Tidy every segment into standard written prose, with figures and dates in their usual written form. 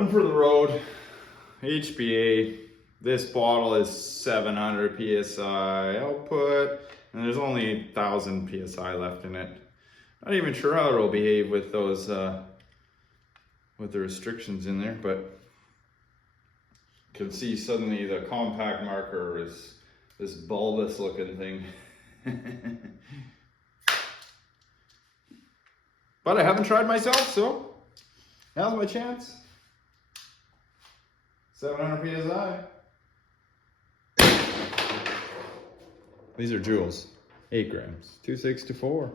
One for the road, HBA. This bottle is 700 PSI output, and there's only 1,000 PSI left in it. Not even sure how it'll behave with those, with the restrictions in there, but you can see suddenly the compact marker is this bulbous looking thing. But I haven't tried myself, so now's my chance. 700 PSI. These are joules, 8 grams, 2624.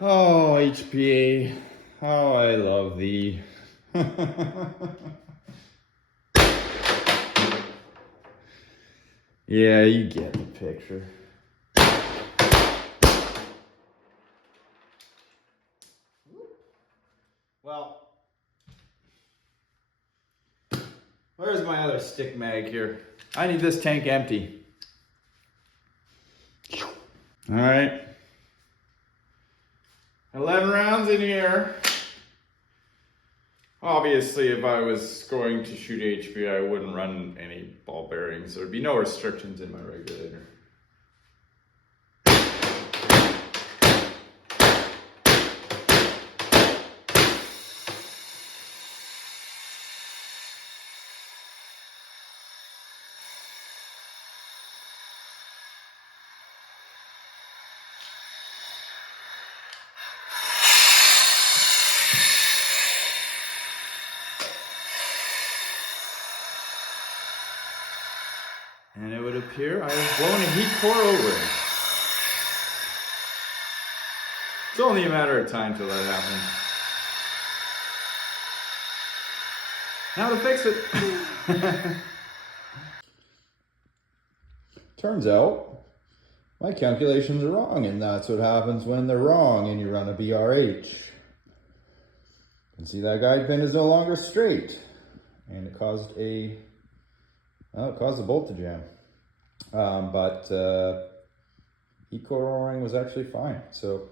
Oh, HPA, how I love thee. Yeah, you get the picture. Well, where's my other stick mag here? I need this tank empty. All right. 11 rounds in here. Obviously, if I was going to shoot HB, I wouldn't run any ball bearings. There'd be no restrictions in my regulator. And it would appear I have blown a heat core over it. It's only a matter of time till that happens. Now to fix it. Turns out my calculations are wrong, and that's what happens when they're wrong and you run a BRH. You can see that guide pin is no longer straight, and it caused a bolt to jam. But heat core O-ring was actually fine. So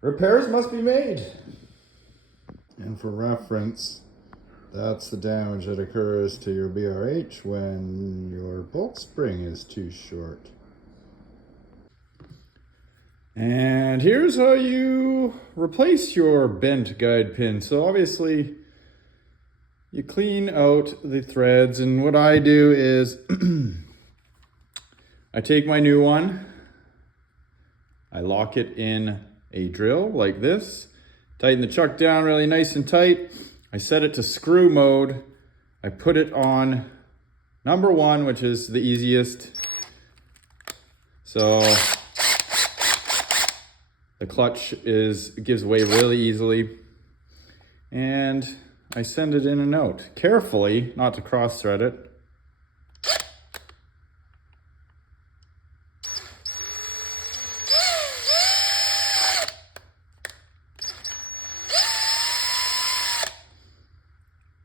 repairs must be made. And for reference, that's the damage that occurs to your BRH when your bolt spring is too short. And here's how you replace your bent guide pin. So obviously, you clean out the threads, and what I do is I take my new one, I lock it in a drill like this, tighten the chuck down really nice and tight. I set it to screw mode. I put it on number 1, which is the easiest. So the clutch gives way really easily. And I send it in and out. Carefully, not to cross thread it.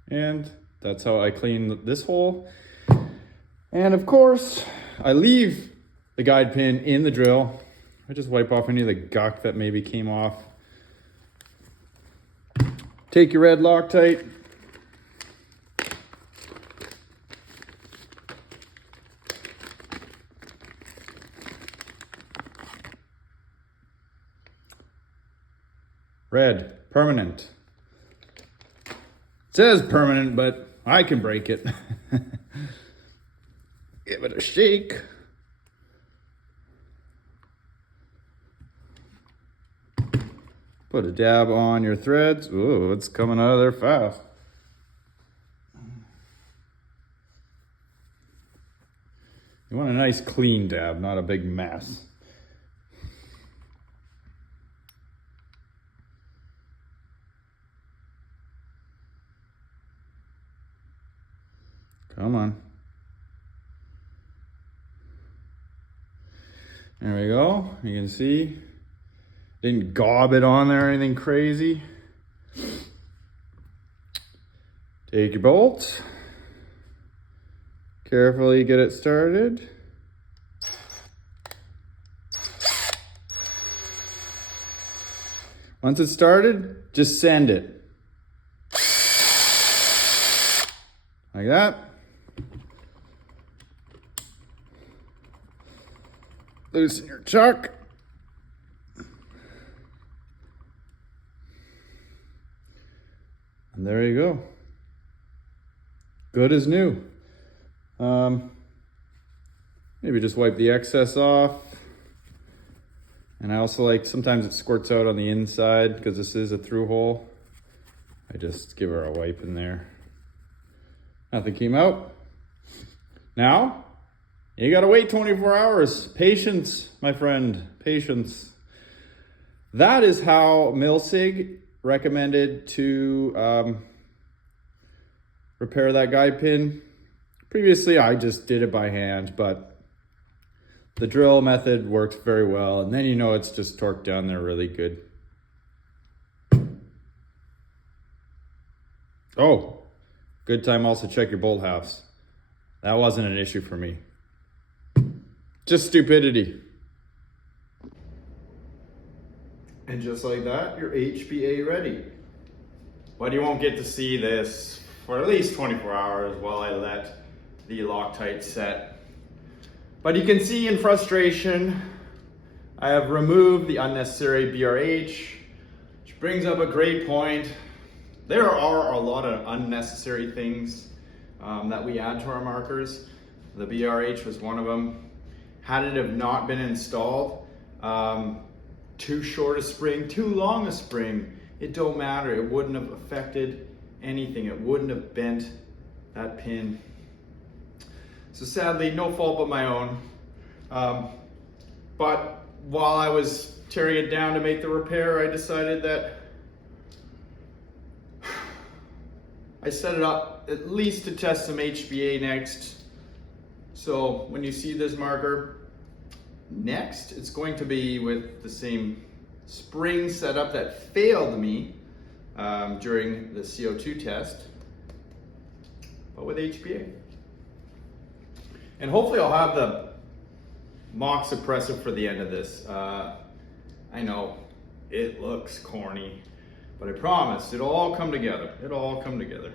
And that's how I clean this hole. And of course, I leave the guide pin in the drill. I just wipe off any of the gunk that maybe came off. Take your red Loctite. Red, permanent. It says permanent, but I can break it. Give it a shake. Put a dab on your threads. Ooh, it's coming out of there fast. You want a nice clean dab, not a big mess. Come on. There we go. You can see. Didn't gob it on there or anything crazy. Take your bolt. Carefully get it started. Once it's started, just send it. Like that. Loosen your chuck. And there you go. Good as new. Maybe just wipe the excess off. And I also like, sometimes it squirts out on the inside because this is a through hole. I just give her a wipe in there. Nothing came out. Now, you gotta wait 24 hours. Patience, my friend, patience. That is how Milsig recommended to repair that guide pin. Previously, I just did it by hand, but the drill method works very well. And then you know it's just torqued down there really good. Oh, good time also check your bolt halves. That wasn't an issue for me. Just stupidity. And just like that, you're HPA ready. But you won't get to see this for at least 24 hours while I let the Loctite set. But you can see in frustration, I have removed the unnecessary BRH, which brings up a great point. There are a lot of unnecessary things that we add to our markers. The BRH was one of them. Had it have not been installed, too short a spring, too long a spring, it don't matter. It wouldn't have affected anything. It wouldn't have bent that pin. So sadly, no fault but my own. But while I was tearing it down to make the repair, I decided that I set it up at least to test some HPA next. So when you see this marker, next it's going to be with the same spring setup that failed me during the CO2 test, but with HPA. And hopefully I'll have the mock suppressor for the end of this. I know it looks corny, but I promise it'll all come together. It'll all come together.